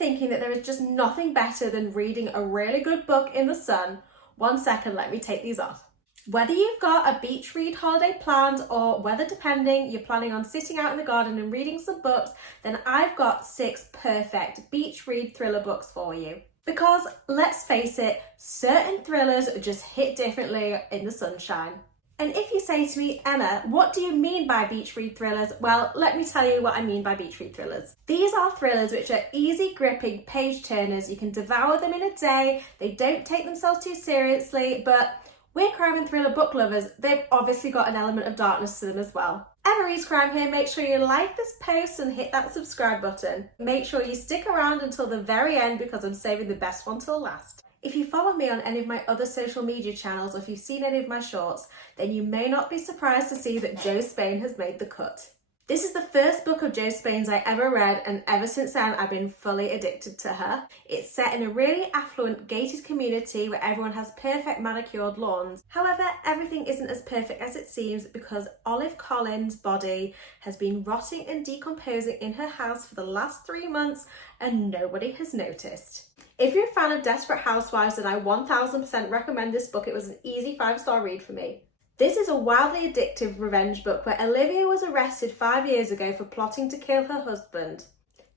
thinking that there is just nothing better than reading a really good book in the sun, 1 second, let me take these off. Whether you've got a beach read holiday planned or weather depending, you're planning on sitting out in the garden and reading some books, then I've got 6 perfect beach read thriller books for you. Because let's face it, certain thrillers just hit differently in the sunshine. And if you say to me, Emma, what do you mean by beach read thrillers? Well, let me tell you what I mean by beach read thrillers. These are thrillers which are easy gripping page turners. You can devour them in a day. They don't take themselves too seriously, but we're crime and thriller book lovers. They've obviously got an element of darkness to them as well. Emma Reads Crime here. Make sure you like this post and hit that subscribe button. Make sure you stick around until the very end because I'm saving the best one till last. If you follow me on any of my other social media channels or if you've seen any of my shorts, then you may not be surprised to see that Jo Spain has made the cut. This is the first book of Jo Spain's I ever read, and ever since then I've been fully addicted to her. It's set in a really affluent gated community where everyone has perfect manicured lawns. However, everything isn't as perfect as it seems because Olive Collins' body has been rotting and decomposing in her house for the last 3 months and nobody has noticed. If you're a fan of Desperate Housewives, then I 1000% recommend this book. It was an easy 5-star read for me. This is a wildly addictive revenge book where Olivia was arrested 5 years ago for plotting to kill her husband.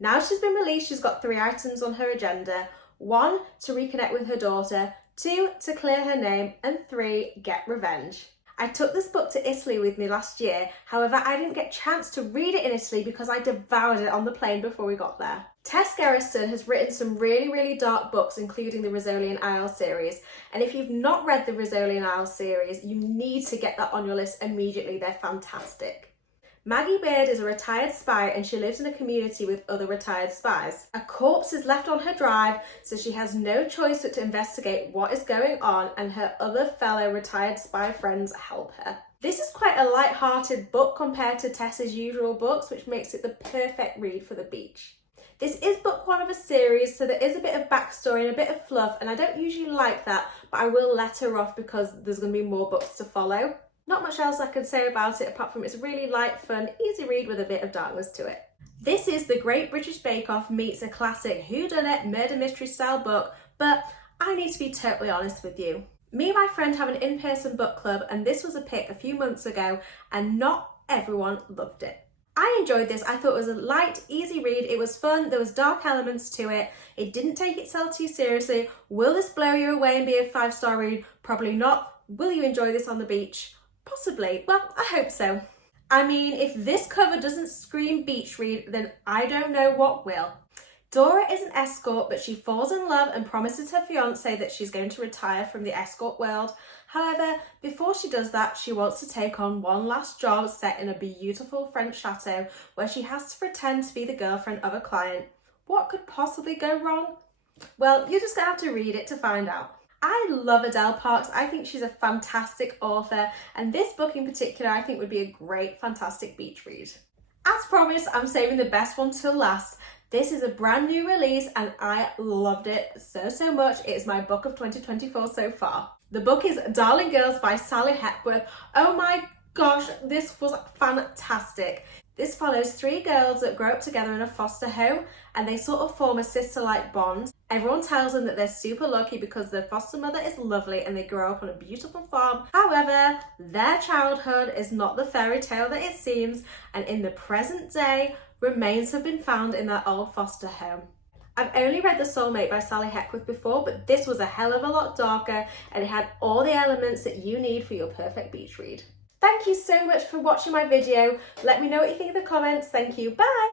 Now she's been released, she's got 3 items on her agenda. 1, to reconnect with her daughter. 2, to clear her name. And 3, get revenge. I took this book to Italy with me last year, however I didn't get a chance to read it in Italy because I devoured it on the plane before we got there. Tess Gerritsen has written some really dark books, including the Rizzoli and Isles series, and if you've not read the Rizzoli and Isles series, you need to get that on your list immediately. They're fantastic. Maggie Beard is a retired spy and she lives in a community with other retired spies. A corpse is left on her drive, so she has no choice but to investigate what is going on, and her other fellow retired spy friends help her. This is quite a light-hearted book compared to Tess's usual books, which makes it the perfect read for the beach. This is book 1 of a series, so there is a bit of backstory and a bit of fluff, and I don't usually like that, but I will let her off because there's going to be more books to follow. Not much else I can say about it apart from it's a really light, fun, easy read with a bit of darkness to it. This is the Great British Bake Off meets a classic whodunit murder mystery style book, but I need to be totally honest with you. Me and my friend have an in-person book club and this was a pick a few months ago and not everyone loved it. I enjoyed this. I thought it was a light, easy read. It was fun. There was dark elements to it. It didn't take itself too seriously. Will this blow you away and be a 5-star read? Probably not. Will you enjoy this on the beach? Possibly. Well, I hope so. I mean, if this cover doesn't scream beach read, then I don't know what will. Dora is an escort, but she falls in love and promises her fiance that she's going to retire from the escort world. However, before she does that, she wants to take on one last job set in a beautiful French chateau where she has to pretend to be the girlfriend of a client. What could possibly go wrong? Well, you're just going to have to read it to find out. I love Adele Parks. I think she's a fantastic author, and this book in particular I think would be a great, fantastic beach read. As promised, I'm saving the best one till last. This is a brand new release and I loved it so much. It is my book of 2024 so far. The book is Darling Girls by Sally Hepworth. Oh my gosh, this was fantastic. This follows 3 girls that grow up together in a foster home and they sort of form a sister-like bond. Everyone tells them that they're super lucky because their foster mother is lovely and they grow up on a beautiful farm. However, their childhood is not the fairy tale that it seems, and in the present day, remains have been found in their old foster home. I've only read The Soulmate by Sally Hepworth before, but this was a hell of a lot darker and it had all the elements that you need for your perfect beach read. Thank you so much for watching my video. Let me know what you think in the comments. Thank you. Bye.